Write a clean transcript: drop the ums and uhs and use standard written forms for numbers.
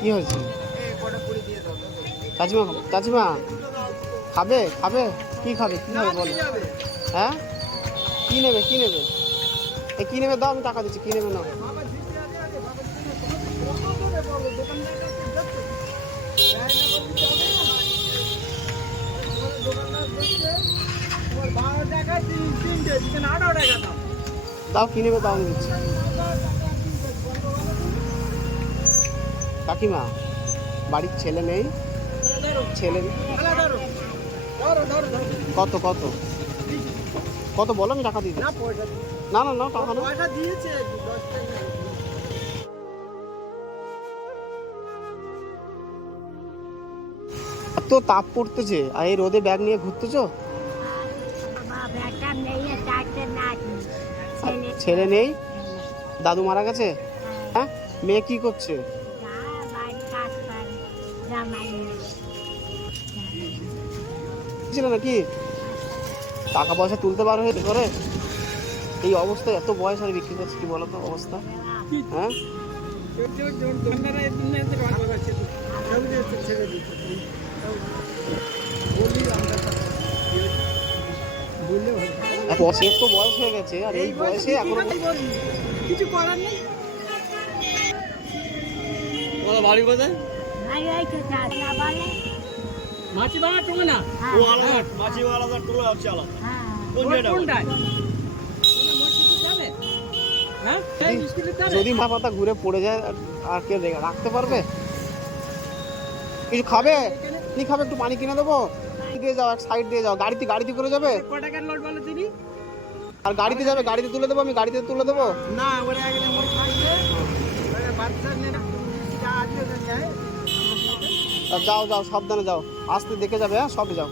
কি হয়েছে? চাচিমা চাচিমা খাবে খাবে কি খাবে কি খাবে বলো? হ্যাঁ কি নেবে কি নেবে? কি নেবে দাও, আমি টাকা দিচ্ছি। কি নেবে না? দাও কি নেবে দাও, আমি দিচ্ছি। কাকিমা বাড়ির ছেলে নেই? ছেলে কত কত কত বলো, আমি টাকা দিয়ে দিচ্ছি। না না না টাকা না। তো তাপ পড়তেছে আর এই রোদে ব্যাগ নিয়ে ঘুরতেছো? ছেলে নেই? দাদু মারা গেছে? হ্যাঁ, মেয়ে কি করছে? ছিল নাকি? টাকা পয়সা তুলতে পারো করে? এই অবস্থায় এত বয়স আর বিক্রি করছে, কি বলতো অবস্থা? হ্যাঁ তো বয়স হয়ে গেছে আর এই বয়সে এখন কিছু করার নেই। বাড়ি কোথায়? মাছিবাড়া টোলা না, মাছিবাড়া টোলা হচ্ছে আলাদা। কোনটায়? যদি মা পাতা ঘুরে পড়ে যায় আর কে রাখতে পারবে? কিছু খাবে? কি খাবে? একটু পানি কিনে দেবো? দিয়ে যাও, এক সাইড দিয়ে যাও। গাড়িতে করে যাবে? আর গাড়িতে যাবে, গাড়িতে তুলে দেবো, আমি গাড়িতে তুলে দেবো না। যাও যাও সাবধানে যাও, আস্তে দেখে যাবে। হ্যাঁ সবে যাও।